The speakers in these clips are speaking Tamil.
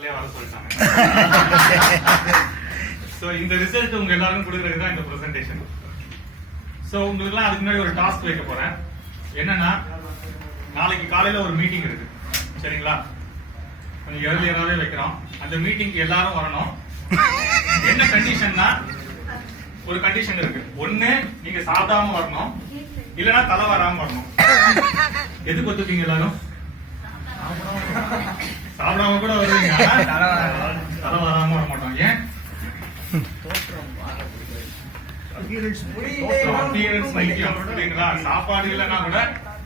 ஆர்டர்லயே வர சொல்லிட்டாங்க. சோ இந்த ரிசல்ட் உங்க எல்லாரும் கொடுக்கறது தான் இந்த பிரசன்டேஷன். சோ உங்களுக்கு எல்லாம் அதுக்கு முன்னாடி ஒரு டாஸ்க் வைக்க போறேன். என்னன்னா, நாளைக்கு காலையில ஒரு மீட்டிங் இருக்கு, சரிங்களா? கொஞ்சம் ஏர்லியராவே வைக்கிறோம். அந்த மீட்டிங்க்கு எல்லாரும் வரணும். என்ன கண்டிஷன்னா, ஒரு கண்டிஷன் இருக்கு. ஒண்ணு, நீங்க சாப்பிடாம வரணும், இல்லனா தலை வராம வரணும். எது ஒத்துப்பீங்க எல்லாரும்? சாப்பிடாம கூட வருவீங்க, தலை வராம வர மாட்டோம். ஏன்? சாப்பாடு இல்லைன்னா கூட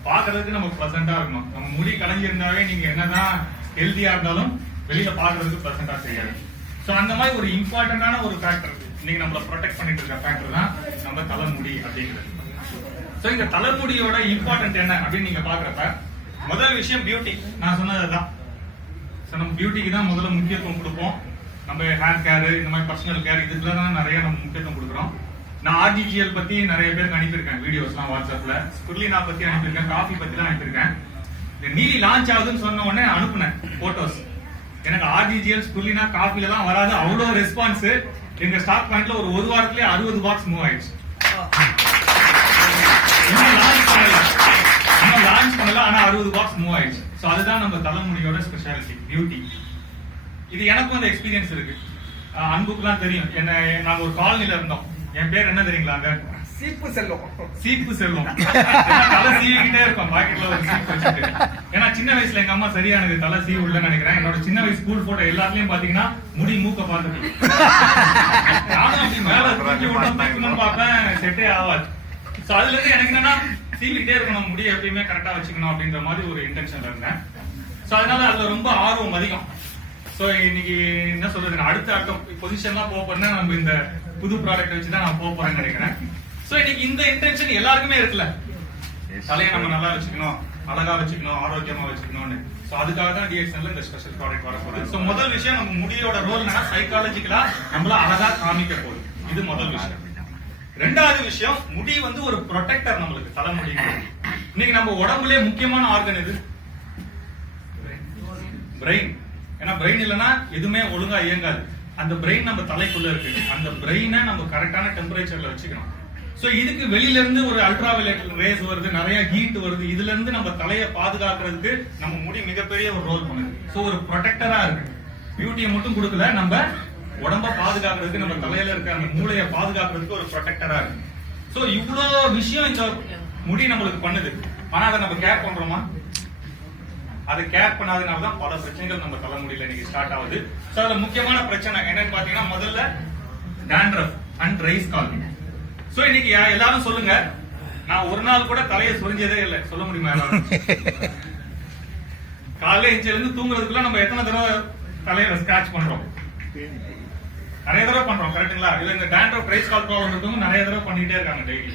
பாக்குறதுக்கு நமக்கு ப்ளசண்டா இருக்கணும். நம்ம முடி கலைஞ்சிருந்தாவே நீங்க என்னதான் ஹெல்தியா இருந்தாலும் வெளியில பாக்குறதுக்கு ப்ளசண்டா தெரியாது. சோ அந்த மாதிரி ஒரு இம்பார்ட்டன்டான ஒரு ஃபேக்டர், இன்னைக்கு நம்மள ப்ரொடெக்ட் பண்ணிட்டு இருக்க ஃபேக்டர் தான் நம்ம தலைமுடி அப்படிங்கிறது. சோ இந்த தலைமுடியோட இம்பார்ட்டன்ட் என்ன அப்படின்னு நீங்க பாக்குறப்ப, முதல் விஷயம் பியூட்டி. நான் சொன்னதுதான். நம்ம பியூட்டிக்கு தான் முதல்ல முக்கியத்துவம் கொடுப்போம். நம்ம ஹேர் கேர், இந்த மாதிரி பர்சனல் கேர், இதுக்குலாம் தான் நிறைய நம்ம முக்கியத்துவம் கொடுக்குறோம். நான் ஆர்ஜிஜிஎல் பத்தி நிறைய பேருக்கு அனுப்பியிருக்கேன் வீடியோஸ்லாம் வாட்ஸ்அப்ல. ஸ்பிருலினா பத்தி அனுப்பியிருக்கேன், காஃபி பத்தி எல்லாம் அனுப்பியிருக்கேன். இந்த நீலி லான்ச் ஆகுதுன்னு சொன்ன உடனே அனுப்புனேன் போட்டோஸ். எனக்கு ஆர்ஜிஜிஎல், ஸ்பிருலினா, காஃபில எல்லாம் வராது, அவ்வளவு ரெஸ்பான்ஸ். எங்க ஸ்டாக் பாயிண்ட்ல ஒரு வாரத்திலேயே 60 பாக்ஸ் மூவ் ஆயிடுச்சு. லான்ச் பண்ணல, ஆனா 60 பாக்ஸ் மூவ் ஆயிடுச்சு. சோ அதுதான் நம்ம தலைமுடியோட ஸ்பெஷாலிட்டி, பியூட்டி. இது எனக்கும் அந்த எக்ஸ்பீரியன்ஸ் இருக்கு. அன்புக்குலாம் தெரியும். என்ன, நாங்க ஒரு காலனில இருந்தோம். என் பேர் என்ன தெரியுங்களாங்க? சீப்பு செல்வம். சீப்பு செல்வம். தலை சீவிக்கிட்டே இருக்கும் பாக்கெட்ல ஒரு சீப்பு வச்சுட்டு. ஏன்னா சின்ன வயசுல எங்க அம்மா சரியா எனக்கு தலை சீவு இல்லைன்னு நினைக்கிறேன். என்னோட சின்ன வயசு ஸ்கூல் போட்டோ எல்லாத்துலயும் பாத்தீங்கன்னா முடி மூக்க பார்த்துட்டு நானும் அப்படி மேல தூக்கி விடணும்னு பார்ப்பேன், செட்டே ஆகாது. சோ அதுல இருந்து எனக்கு என்னன்னா, சீவிக்கிட்டே இருக்கணும், முடியை எப்பயுமே கரெக்டா வச்சுக்கணும் அப்படின்ற மாதிரி ஒரு இன்டென்ஷன்ல இருந்தேன். சோ அதனால அதுல ரொம்ப ஆர்வம் அதிகம். சோ இன்னைக்கு என்ன சொல்றது, அடுத்த பொசிஷன்லாம் போக போறேன்னா நம்ம இந்த புது ப்ராடக்ட் வச்சுதான் நான் போக போறேன்னு நினைக்கிறேன். சோ இன்னைக்கு இந்த இன்டென்ஷன் எல்லாருக்குமே இருக்குல்ல, தலையை நம்ம நல்லா வச்சுக்கணும், அழகா வச்சுக்கணும், ஆரோக்கியமா வச்சுக்கணும்னு. சோ அதுக்காக தான் டிஎக்ஸ்என்ல இந்த ஸ்பெஷல் ப்ராடக்ட் வர போறேன். சோ முதல் விஷயம், நம்ம முடியோட ரோல் என்னன்னா, சைக்காலஜிக்கலா நம்மள அழகா காமிக்க போகுது. இது முதல் விஷயம். ரெண்டாவது விஷயம், முடி வந்து ஒரு ப்ரொடெக்டர் நம்மளுக்கு, தலைமுடி. இன்னைக்கு நம்ம உடம்புலயே முக்கியமான ஆர்கன் எது? பிரெயின். ஏன்னா பிரெயின் இல்லைன்னா எதுவுமே ஒழுங்கா இயங்காது. அந்த பிரெயின் நம்ம தலைக்குள்ள இருக்கு. அந்த பிரெயினை நம்ம கரெக்டான டெம்பரேச்சர்ல வச்சுக்கணும். சோ இதுக்கு வெளியில இருந்து ஒரு அல்ட்ரா வயலட் ரேஸ் வருது, நிறைய ஹீட் வருது. இதுல இருந்து நம்ம தலையை பாதுகாக்கிறதுக்கு நம்ம முடி மிகப்பெரிய ஒரு ரோல் பண்ணுது. சோ ஒரு ப்ரொடெக்டரா இருக்கு. பியூட்டியை மட்டும் கொடுக்கல, நம்ம உடம்ப பாதுகாக்கிறதுக்கு, நம்ம தலையில இருக்க அந்த மூளையை பாதுகாக்கிறதுக்கு ஒரு ப்ரொடெக்டரா இருக்கு. சோ இவ்வளவு விஷயம் இந்த முடி நம்மளுக்கு பண்ணுது. ஆனா அதை நம்ம கேர் பண்றோமா? அதை கேர் பண்ணாதனாலதான் பல பிரச்சனைகள் நம்ம தலைமுடியில இன்னைக்கு ஸ்டார்ட் ஆகுது. சோ அதுல முக்கியமான பிரச்சனை என்னன்னு பாத்தீங்கன்னா, முதல்ல dandruff and dry scalp. So இன்னைக்கு எல்லாரும் சொல்லுங்க, நான் ஒரு நாள் கூட தலையை சொரிஞ்சதே இல்லை. சொல்ல முடியுமா எல்லாரும்? காலையில எஞ்சில இருந்து தூங்குறதுக்குள்ள நம்ம எத்தனை தடவை தலையில ஸ்கிராச் பண்றோம்? நிறைய தடவை பண்றோம், கரெக்டுங்களா? இல்ல இந்த dandruff dry scalp ப்ராப்ளம் இருக்கவங்க நிறைய தடவை பண்ணிட்டே இருக்காங்க டெய்லி.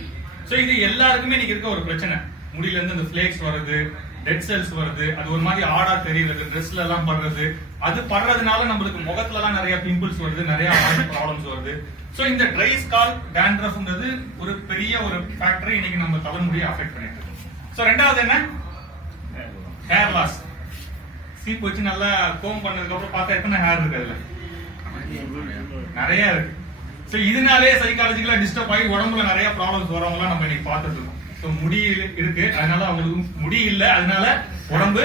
சோ இது எல்லாருக்குமே இன்னைக்கு இருக்க ஒரு பிரச்சனை. முடியில இருந்து இந்த பிளேக்ஸ் வருது, டெட் செல்ஸ் வருது, அது ஒரு மாதிரி ஆடா தெரியுது, ட்ரெஸ்ல எல்லாம் படுறது. அது படுறதுனால நம்மளுக்கு முகத்துல எல்லாம் நிறைய பிம்பிள்ஸ் வருது, நிறைய ப்ராப்ளம்ஸ் வருது. சோ இந்த ட்ரை ஸ்கால்ப் dandruffன்றது ஒரு பெரிய ஒரு ஃபேக்டர் இன்னைக்கு நம்ம தலைமுடியை அஃபெக்ட் பண்ணிட்டு இருக்கு. சோ ரெண்டாவது என்ன? Hair loss. சீப்பு வச்சு நல்லா கோம் பண்ணதுக்கு அப்புறம் பார்த்தா எத்தனை ஹேர் இருக்கு? அதுல நிறைய இருக்கு. சோ இதனாலே சைக்காலஜிக்கலா டிஸ்டர்ப் ஆகி உடம்புல நிறைய ப்ராப்ளம்ஸ் வரவங்க நம்ம இன்னைக்கு பார்த்துட்டு இருக்கோம். முடி இருக்கு, அதனால அவங்களுக்கு முடி இல்ல, அதனால உடம்பு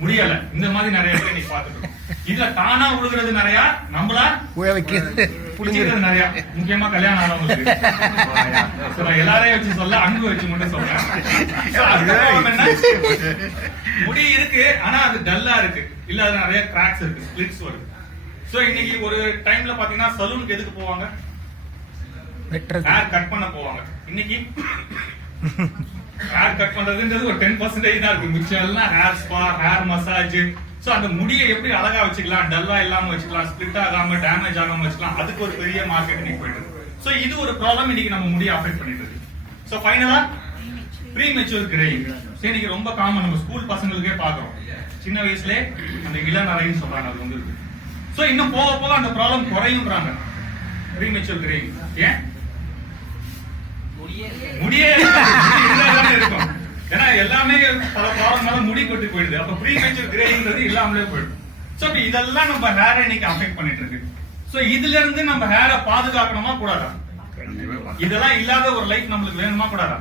முடியல. இந்த மாதிரி நிறைய பேர் இன்னைக்கு பார்த்துட்டு. இதுல தானா உழுகிறது நிறைய, நம்மளா நிறைய, முக்கியமா கல்யாணம் ஆனவங்களுக்கு. எல்லாரையும் வச்சு சொல்ல, அங்கு வச்சு மட்டும் சொல்றேன். முடி இருக்கு, ஆனா அது டல்லா இருக்கு, இல்ல அது நிறைய கிராக்ஸ் இருக்கு, ஸ்பிளிட்ஸ் வருது. சோ இன்னைக்கு ஒரு டைம்ல பாத்தீங்கன்னா சலூனுக்கு எதுக்கு போவாங்க? ஹேர் கட் பண்ண போவாங்க. இன்னைக்கு ஹேர் கட் பண்றதுன்றது ஒரு 10% தான் இருக்கு. மிச்சம் எல்லாம் hair spa, hair massage. So அந்த முடியை எப்படி அழகா வச்சுக்கலாம், டல்லா இல்லாம வச்சுக்கலாம், ஸ்பிளிட் ஆகாம, டேமேஜ் ஆகாம வச்சுக்கலாம், அதுக்கு ஒரு பெரிய மார்க்கெட் இன்னைக்கு போயிட்டு இருக்கு. சோ இது ஒரு ப்ராப்ளம் இன்னைக்கு நம்ம முடியை அஃபெக்ட் பண்ணிட்டு இருக்கு. சோ ஃபைனலா ப்ரீ மெச்சூர் கிரேயிங். இன்னைக்கு ரொம்ப காமன், நம்ம ஸ்கூல் பசங்களுக்கே பாக்குறோம். சின்ன வயசுல அந்த இளநரைன்னு சொல்றாங்க, அது வந்து இருக்கு. சோ இன்னும் போக போக அந்த ப்ராப்ளம் குறையும்ன்றாங்க, ப்ரீ மெச்சூர் கிரேயிங். ஏன்? முடியே இருக்கும். ஏன்னா எல்லாமே பல ப்ராப்ளம்னால முடி கொட்டி போயிடுது. அப்ப ப்ரீ மெச்சூர் கிரேயிங்கிறது இல்லாமலே போயிடும். சோ இதெல்லாம் நம்ம ஹேரை இன்னைக்கு அஃபெக்ட் பண்ணிட்டு இருக்கு. சோ இதுல இருந்து நம்ம ஹேரை பாதுகாக்கணுமா கூடாதா? இதெல்லாம் இல்லாத ஒரு லைஃப் நம்மளுக்கு வேணுமா கூடாதா?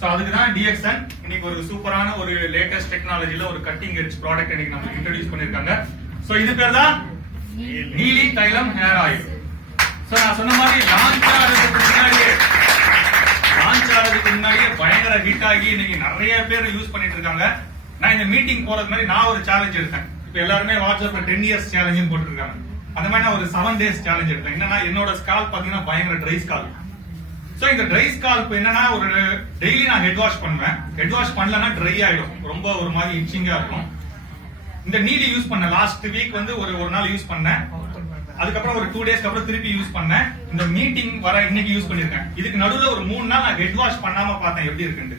சோ அதுக்கு தான் DXN இன்னைக்கு ஒரு சூப்பரான ஒரு லேட்டஸ்ட் டெக்னாலஜில ஒரு கட்டிங் எட்ஜ் ப்ராடக்ட் இன்னைக்கு நம்ம இன்ட்ரோடியூஸ் பண்ணிருக்காங்க. சோ இது பேர் தான் நீலி தைலம் ஹேர் ஆயில். சோ நான் சொன்ன மாதிரி லான்ச் ஆகிறதுக்கு முன்னாடியே பயங்கர ஹிட் ஆகி இன்னைக்கு நிறைய பேர் யூஸ் பண்ணிட்டு இருக்காங்க. நான் இந்த மீட்டிங் போறதுக்கு முன்னாடி நான் ஒரு சேலஞ்ச் எடுத்தேன். இப்ப எல்லாருமே வாட்ஸ்அப்ல 10 இயர்ஸ் சேலஞ்சுன்னு போட்டுருக்காங்க. அந்த மாதிரி நான் ஒரு 7 டேஸ் சேலஞ்ச் எடுத்தேன். என்னன்னா என்னோட ஸ்கால்ப் பாத்தீங்கன்னா பயங்கர ட்ரை ஸ்கால்ப். சோ இந்த ட்ரை ஸ்கால்ப் என்னன்னா ஒரு டெய்லி நான் ஹெட் வாஷ் பண்ணுவேன். ஹெட் வாஷ் பண்ணலன்னா ட்ரை ஆயிடும், ரொம்ப ஒரு மாதிரி இச்சிங்கா இருக்கும். இந்த நீலி யூஸ் பண்ண லாஸ்ட் வீக் வந்து ஒரு நாள் யூஸ் பண்ணேன். அதுக்கப்புறம் ஒரு 2 டேஸ்க்கு அப்புறம் திருப்பி யூஸ் பண்ணேன். இந்த மீட்டிங் வர இன்னைக்கு யூஸ் பண்ணிருக்கேன். இதுக்கு நடுவுல ஒரு 3 நாள் நான் ஹெட் வாஷ் பண்ணாம பார்த்தேன் எப்படி இருக்குன்னு.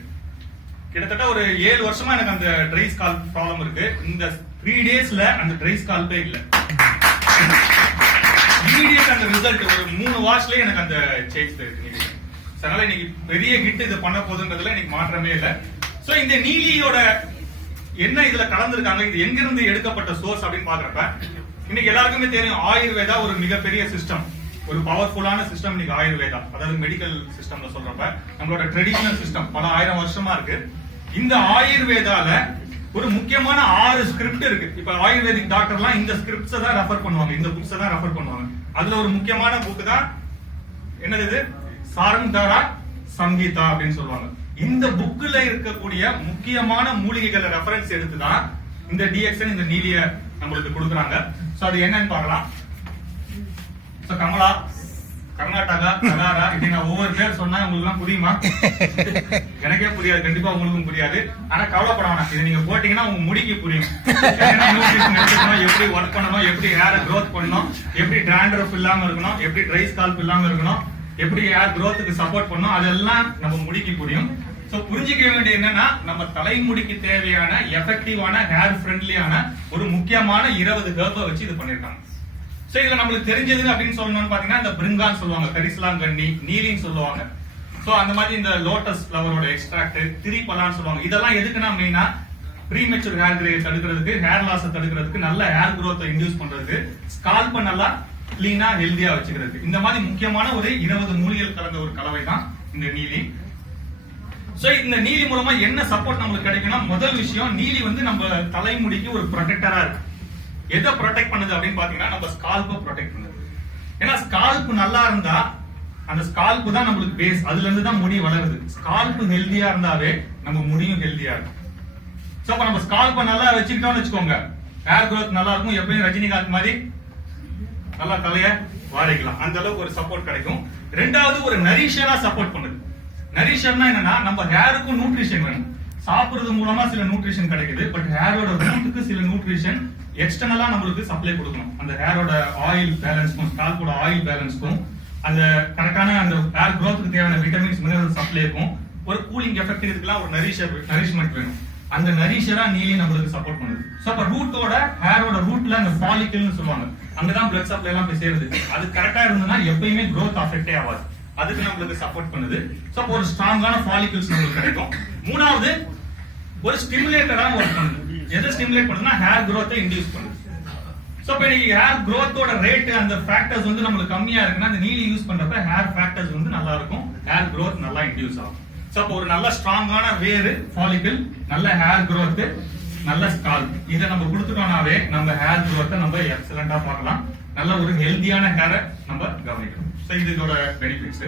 கிட்டத்தட்ட ஒரு 7 வருஷமா எனக்கு அந்த ட்ரை ஸ்கால்ப் ப்ராப்ளம் இருக்கு. இந்த 3 டேஸ்ல அந்த ட்ரை ஸ்கால்பே இல்ல. இமிடியேட் அந்த ரிசல்ட் ஒரு 3 வாஷ்லயே எனக்கு அந்த சேஞ்ச் இருக்கு. அதனால இன்னைக்கு பெரிய ஹிட் இது பண்ண போகுதுன்றதுல இன்னைக்கு மாற்றமே இல்ல. சோ இந்த நீலியோட என்ன இதுல கலந்துருக்காங்க, இது எங்க இருந்து எடுக்கப்பட்ட சோர்ஸ் அப்படின்னு பாக்குறப்ப இன்னைக்கு எல்லாருக்குமே தெரியும் ஆயுர்வேதா ஒரு மிகப்பெரிய சிஸ்டம், ஒரு பவர்ஃபுல்லான சிஸ்டம் இன்னைக்கு ஆயுர்வேதா. அதாவது மெடிக்கல் சிஸ்டம்ல சொல்றப்ப நம்மளோட ட்ரெடிஷனல் சிஸ்டம் பல 1000 வருஷமா இருக்கு. இந்த ஆயுர்வேதால ஒரு முக்கியமான 6 ஸ்கிரிப்ட் இருக்கு. இப்ப ஆயுர்வேதிக் டாக்டர்லாம் இந்த ஸ்கிரிப்ட்ஸை தான் ரெஃபர் பண்ணுவாங்க, இந்த புக்ஸை தான் ரெஃபர் பண்ணுவாங்க. அதுல ஒரு முக்கியமான புக் தான் என்னது, இது சாரங்தாரா சங்கீதா அப்படின்னு சொல்லுவாங்க. இந்த புக்ல இருக்கக்கூடிய முக்கியமான மூலிகைகளை ரெஃபரன்ஸ் எடுத்துதான் இந்த DXN இந்த நீலிய நம்மளுக்கு கொடுக்குறாங்க. சோ அது என்னன்னு பார்க்கலாம். சோ கமலா, கர்நாடகா, கடாரா, இப்படி நான் ஒவ்வொரு பேர் சொன்னா உங்களுக்கு எல்லாம் புரியுமா? எனக்கே புரியாது, கண்டிப்பா உங்களுக்கும் புரியாது. ஆனா கவலைப்பட வேணாம், இதை நீங்க போட்டீங்கன்னா உங்க முடிக்கு புரியும். எப்படி ஒர்க் பண்ணணும், எப்படி ஹேரை க்ரோத் பண்ணணும், எப்படி டாண்ட்ரஃப் இல்லாம இருக்கணும், எப்படி ட்ரை ஸ்கால்ப் இல்லாம இருக்கணும், எப்படி ஹேர் க்ரோத்துக்கு சப்போர்ட் பண்ணணும், அதெல்லாம் நம்ம முடிக்கு புரியும். சோ புரிஞ்சுக்க வேண்டிய என்னன்னா நம்ம தலைமுடிக்கு தேவையான எஃபெக்டிவான ஹேர் ஃப்ரெண்ட்லியான ஒரு முக்கியமான 20 ஹெர்பை வச்சு இது பண்ணிருக்காங்க. சோ இதுல நம்மளுக்கு தெரிஞ்சது அப்படின்னு சொல்லணும்னு பாத்தீங்கன்னா இந்த பிரிங்கான்னு சொல்லுவாங்க, கரிசலாங்கண்ணி, நீலின்னு சொல்லுவாங்க. சோ அந்த மாதிரி இந்த லோட்டஸ் ஃபிளவரோட எக்ஸ்ட்ராக்ட், திரிபலான்னு சொல்லுவாங்க. இதெல்லாம் எதுக்குன்னா மெயினா ப்ரீமெச்சூர் ஹேர் கிரேஸ் தடுக்கிறதுக்கு, ஹேர் லாஸ் தடுக்கிறதுக்கு, நல்ல ஹேர் குரோத்தை இன்டியூஸ் பண்றதுக்கு, ஸ்கால்ப நல்லா கிளீனா ஹெல்தியா வச்சுக்கிறது. இந்த மாதிரி முக்கியமான ஒரு 20 மூலிகைகள் கலந்த ஒரு கலவை தான் இந்த நீலி. சோ இந்த நீலி மூலமா என்ன சப்போர்ட் நம்மளுக்கு கிடைக்கும்னா, முதல் விஷயம் நீலி வந்து நம்ம தலைமுடிக்கு ஒரு ப்ரொடெக்டரா இருக்கு. எதை ப்ரொடெக்ட் பண்ணுது அப்படின்னு பாத்தீங்கன்னா நம்ம ஸ்கால்பை ப்ரொடெக்ட் பண்ணுது. ஏன்னா ஸ்கால்ப் நல்லா இருந்தா அந்த ஸ்கால்ப் தான் நம்மளுக்கு பேஸ், அதுல இருந்து தான் முடி வளருது. ஸ்கால்ப் ஹெல்தியா இருந்தாவே நம்ம முடியும் ஹெல்தியா இருக்கும். சோ அப்ப நம்ம ஸ்கால்பை நல்லா வச்சுக்கிட்டோம்னு வச்சுக்கோங்க, ஹேர் குரோத் நல்லா இருக்கும். எப்பயும் ரஜினிகாந்த் மாதிரி நல்லா தலைய வாரிக்கலாம், அந்த அளவுக்கு ஒரு சப்போர்ட் கிடைக்கும். ரெண்டாவது ஒரு நரிஷரா சப்போர்ட் பண்ணுது. நரிஷர்னா என்னன்னா நம்ம ஹேருக்கும் நியூட்ரிஷன் வேணும். சாப்பிடுறது மூலமா சில நியூட்ரிஷன் கிடைக்குது, பட் ஹேரோட ரூட்டுக்கு சில நியூட்ரிஷன் எக்ஸ்டர்னலா நம்மளுக்கு சப்ளை கொடுக்கணும். அந்த ஹேரோட ஆயில் பேலன்ஸ்க்கும், ஸ்கால்போட ஆயில் பேலன்ஸ்க்கும், அந்த கரெக்டான அந்த ஹேர் க்ரோத்துக்கு தேவையான விட்டமின்ஸ், மினரல் சப்ளைக்கும், ஒரு கூலிங் எஃபெக்ட் இதுக்கெல்லாம் ஒரு நரிஷ்மெண்ட் வேணும். அந்த நரிஷரா நீலி நம்மளுக்கு சப்போர்ட் பண்ணுது. சோ அப்ப ரூட்டோட ஹேரோட ரூட்ல அந்த ஃபாலிக்கல்னு சொல்லுவாங்க, அங்கதான் பிளட் சப்ளை எல்லாம் போய் சேருது. அது கரெக்டா இருந்ததுன்னா எப்பயுமே growth அஃபெக்டே ஆகாது. அதுக்கு நம்மளுக்கு சப்போர்ட் பண்ணுது. சோ அப்ப ஒரு ஸ்ட்ராங்கான ஃபாலிகல்ஸ் நம்மளுக்கு கிடைக்கும். மூணாவது ஒரு ஸ்டிமுலேட்டரா ஒர்க் பண்ணுது. எதை ஸ்டிமுலேட் பண்ணுதுன்னா ஹேர் growth-ஐ இன்டியூஸ் பண்ணுது. சோ இப்ப இன்னைக்கு ஹேர் growth-ஓட ரேட் அந்த ஃபேக்டர்ஸ் வந்து நம்மளுக்கு கம்மியா இருக்குன்னா அந்த நீலி யூஸ் பண்றப்ப ஹேர் ஃபேக்டர்ஸ் வந்து நல்லா இருக்கும், ஹேர் growth நல்லா இன்டியூஸ் ஆகும். சோ அப்ப ஒரு நல்ல ஸ்ட்ராங்கான வேர், ஃபாலிகல், நல்ல ஹேர் growth, நல்ல ஸ்கால்ப், இதை நம்ம கொடுத்துட்டோம்னாவே நம்ம ஹேர் growth-ஐ நம்ம எக்ஸலண்டா பார்க்கலாம். நல்ல ஒரு ஹெல்தியான ஹேரை நம்ம கவனிக்கணும். சோ இது இதோட பெனிஃபிட்ஸ்.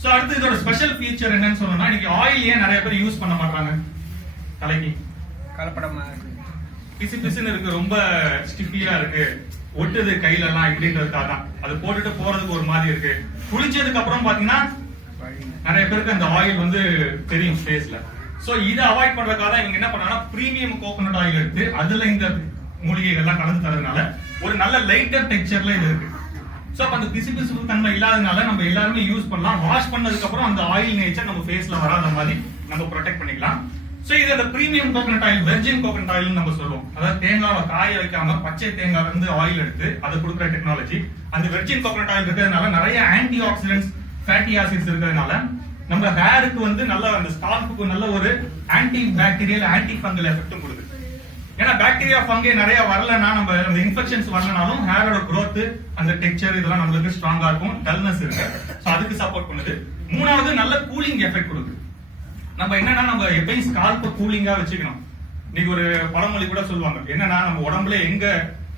சோ அடுத்து இதோட ஸ்பெஷல் ஃபீச்சர் என்னன்னு சொல்லணும்னா, இன்னைக்கு ஆயில் ஏன் நிறைய பேர் யூஸ் பண்ண மாட்டாங்க? தலைக்கு கலப்படமா இருக்கு, பிசு பிசுன்னு இருக்கு, ரொம்ப ஸ்டிஃபியா இருக்கு, ஒட்டுது கையில எல்லாம் இப்படின்றதுக்காக தான். அது போட்டுட்டு போறதுக்கு ஒரு மாதிரி இருக்கு. குளிச்சதுக்கு அப்புறம் பாத்தீங்கன்னா நிறைய பேருக்கு அந்த ஆயில் வந்து தெரியும் ஃபேஸ்ல. சோ இதை அவாய்ட் பண்றதுக்காக தான் இவங்க என்ன பண்ணாங்கன்னா பிரீமியம் கோகனட் ஆயில் எடுத்து அதுல இந்த மூலிகைகள்லாம் கலந்து தரதுனால ஒரு நல்ல லைட்டர் டெக்ஸ்சர்ல இது இருக்கு. சோ அப்ப அந்த பிசு பிசு தன்மை இல்லாதனால நம்ம எல்லாருமே யூஸ் பண்ணலாம். வாஷ் பண்ணதுக்கு அப்புறம் அந்த ஆயில் நேச்சர் நம்ம ஃபேஸ்ல வராத மாதிரி நம்ம ப்ரொடெக்ட் பண்ணிக்கலாம். சோ இது அந்த premium coconut oil, virgin coconut oil நம்ம சொல்லுவோம். அதாவது தேங்காவை காய வைக்காம பச்சை தேங்காய் இருந்து ஆயில் எடுத்து அதை கொடுக்குற டெக்னாலஜி. அந்த வெர்ஜின் கோகனட் ஆயில் இருக்கிறதுனால நிறைய ஆன்டி ஆக்சிடென்ட்ஸ், ஃபேட்டி ஆசிட்ஸ் இருக்கிறதுனால நம்ம ஹேருக்கு வந்து நல்ல அந்த ஸ்கால்ப்புக்கு நல்ல ஒரு ஆன்டி பாக்டீரியல், ஆன்டி ஃபங்கல் எஃபெக்டும் கொடுக்குது. ஏன்னா பாக்டீரியா ஃபங்கை நிறைய வரலன்னா நம்ம அந்த இன்ஃபெக்ஷன்ஸ் வரலனாலும் ஹேரோட growth அந்த டெக்ஸ்சர் இதெல்லாம் நம்மளுக்கு ஸ்ட்ராங்கா இருக்கும், டல்னஸ் இருக்கு. சோ அதுக்கு சப்போர்ட் பண்ணுது. மூணாவது நல்ல கூலிங் எஃபெக்ட் கொடுக்குது. நம்ம என்னன்னா நம்ம எப்பயும் ஸ்கால்ப் கூலிங்கா வச்சுக்கணும். இன்னைக்கு ஒரு பழமொழி கூட சொல்லுவாங்க, என்னன்னா நம்ம உடம்புல எங்க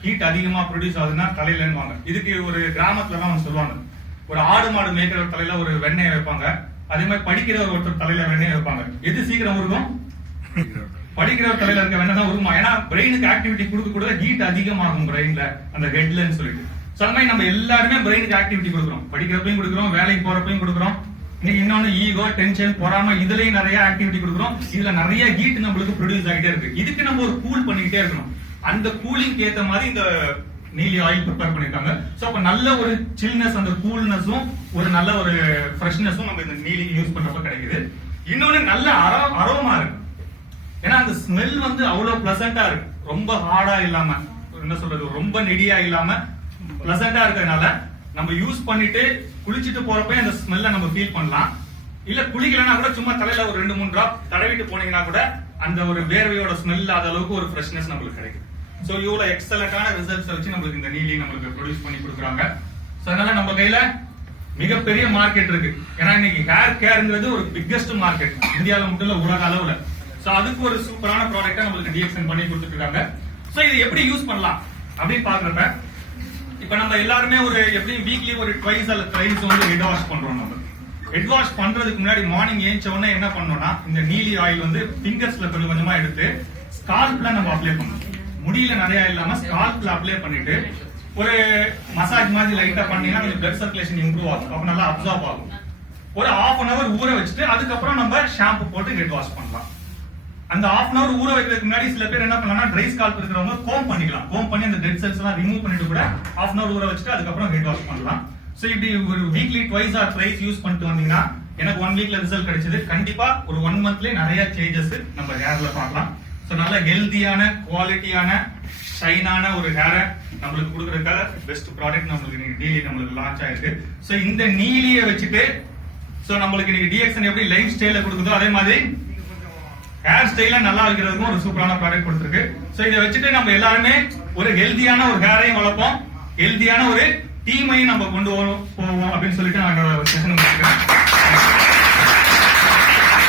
ஹீட் அதிகமா ப்ரொடியூஸ் ஆகுதுன்னா தலையிலன்னுவாங்க. இதுக்கு ஒரு கிராமத்துல தான் அவங்க சொல்லுவாங்க, ஒரு ஆடு மாடு மேய்க்கிற தலையில ஒரு வெண்ணெய் வைப்பாங்க, அதே மாதிரி படிக்கிற ஒருத்தர் தலையில வெண்ணெய் வைப்பாங்க. எது சீக்கிரம் உருகும்? படிக்கிற தலையில இருக்க வெண்ணெய் தான் உருமா. ஏன்னா பிரெயினுக்கு ஆக்டிவிட்டி கொடுக்க கூட ஹீட் அதிகமாகும் பிரெயின்ல, அந்த ஹெட்லன்னு சொல்லிட்டு. சோ அந்த மாதிரி நம்ம எல்லாருமே பிரெயினுக்கு ஆக்டிவிட்டி கொடுக்குறோம், படிக்கிறப்பையும் கொடுக்குறோம், வேலைக்கு போறப்பையும் கொடுக்குறோம். இன்னைக்கு இன்னொன்னு ஈகோ, டென்ஷன், பொறாம, இதுலயும் நிறைய ஆக்டிவிட்டி கொடுக்குறோம். இதுல நிறைய ஹீட் நம்மளுக்கு ப்ரொடியூஸ் ஆகிட்டே இருக்கு. இதுக்கு நம்ம ஒரு கூல் பண்ணிக்கிட்டே இருக்கணும். அந்த கூலிங் ஏத்த மாதிரி இந்த நீலி ஆயில் ப்ரிப்பேர் பண்ணிருக்காங்க. சோ அப்ப நல்ல ஒரு சில்னஸ், அந்த கூல்னஸும் ஒரு நல்ல ஒரு ஃப்ரெஷ்னஸும் நம்ம இந்த நீலி யூஸ் பண்றப்ப கிடைக்குது. இன்னொன்னு நல்ல அரோமா இருக்கு. ஏன்னா அந்த ஸ்மெல் வந்து அவ்வளவு பிளசண்டா இருக்கு, ரொம்ப ஹார்டா இல்லாம, என்ன சொல்றது, ரொம்ப நெடியா இல்லாம பிளசண்டா இருக்கிறதுனால நம்ம யூஸ் பண்ணிட்டு குளிச்சுட்டு போறப்ப அந்த ஸ்மெல்ல நம்ம ஃபீல் பண்ணலாம். இல்ல குளிக்கலன்னா கூட சும்மா தலையில ஒரு 2-3 டிராப் தடவிட்டு போனீங்கன்னா கூட அந்த ஒரு வேர்வையோட ஸ்மெல் இல்லாத அளவுக்கு ஒரு ஃப்ரெஷ்னஸ் நம்மளுக்கு கிடைக்கும். சோ இவ்வளவு எக்ஸலண்டான ரிசல்ட்ஸ் வச்சு நம்மளுக்கு இந்த நீலி நம்மளுக்கு ப்ரொடியூஸ் பண்ணி கொடுக்குறாங்க. சோ அதனால நம்ம கையில மிகப்பெரிய மார்க்கெட் இருக்கு. ஏன்னா இன்னைக்கு ஹேர் கேர்ங்கிறது ஒரு பிக்கெஸ்ட் மார்க்கெட் இந்தியாவில மட்டும் இல்ல, உலக அளவுல. சோ அதுக்கு ஒரு சூப்பரான ப்ராடக்ட்டா நம்மளுக்கு டிஎக்ஸ்என் பண்ணி கொடுத்துட்டு இருக்காங்க. சோ இது எப்படி யூஸ் பண்ணலாம் அப்படின்னு பாக்குறப்ப, இப்ப நம்ம எல்லாருமே ஒரு எப்படி வீக்லி ஒரு ட்வைஸ் அல்ல த்ரைஸ் வந்து ஹெட் வாஷ் பண்றோம். நம்ம ஹெட் வாஷ் பண்றதுக்கு முன்னாடி மார்னிங் ஏஞ்ச உடனே என்ன பண்ணோம்னா, இந்த நீலி ஆயில் வந்து பிங்கர்ஸ்ல கொஞ்சம் கொஞ்சமா எடுத்து ஸ்கால்ப்ல நம்ம அப்ளை பண்ணணும். முடியல நிறைய இல்லாம ஸ்கால்ப்ல அப்ளை பண்ணிட்டு ஒரு மசாஜ் மாதிரி லைட்டா பண்ணீங்கன்னா கொஞ்சம் பிளட் சர்க்குலேஷன் இம்ப்ரூவ் ஆகும், அப்ப நல்லா அப்சார்ப் ஆகும். ஒரு 1/2 hour ஊற வச்சுட்டு அதுக்கப்புறம் நம்ம ஷாம்பு போட்டு ஹெட் வாஷ் பண்ணலாம். அந்த 1/2 hour ஊற வைக்கிறதுக்கு முன்னாடி சில பேர் என்ன பண்ணலாம், ட்ரை ஸ்கால்ப் இருக்கிறவங்க கோம் பண்ணிக்கலாம். கோம் பண்ணி அந்த டெட் செல்ஸ் எல்லாம் ரிமூவ் பண்ணிட்டு கூட 1/2 hour ஊற வச்சுட்டு அதுக்கப்புறம் ஹெட் வாஷ் பண்ணலாம். சோ இப்படி ஒரு weekly twice or thrice use பண்ணிட்டு வந்தீங்கன்னா, எனக்கு 1 வீக்ல ரிசல்ட் கிடைச்சது. கண்டிப்பா ஒரு 1 monthலயே நிறைய சேஞ்சஸ் நம்ம ஹேர்ல பார்க்கலாம். சோ நல்ல ஹெல்தியான, குவாலிட்டியான, ஷைனான ஒரு ஹேரை நம்மளுக்கு கொடுக்கறதுக்காக பெஸ்ட் ப்ராடக்ட் நம்மளுக்கு நீலி நம்மளுக்கு லான்ச் ஆயிருக்கு. சோ இந்த நீலியை வச்சுட்டு சோ நம்மளுக்கு இன்னைக்கு டிஎக்ஸ்என் எப்படி லைஃப் ஸ்டைல கொடுக்குதோ அதே மாதிரி ஹேர் ஸ்டைல நல்லா வைக்கிறதுக்கும் ஒரு சூப்பரான ப்ராடக்ட் கொடுத்துருக்கு. சோ இதை வச்சுட்டு நம்ம எல்லாருமே ஒரு ஹெல்தியான ஒரு ஹேரையும் வளர்ப்போம், ஹெல்தியான ஒரு டீமையும் நம்ம கொண்டு போவோம் அப்படின்னு சொல்லிட்டு நான் என்னோட செஷன் முடிச்சுக்கிறேன்.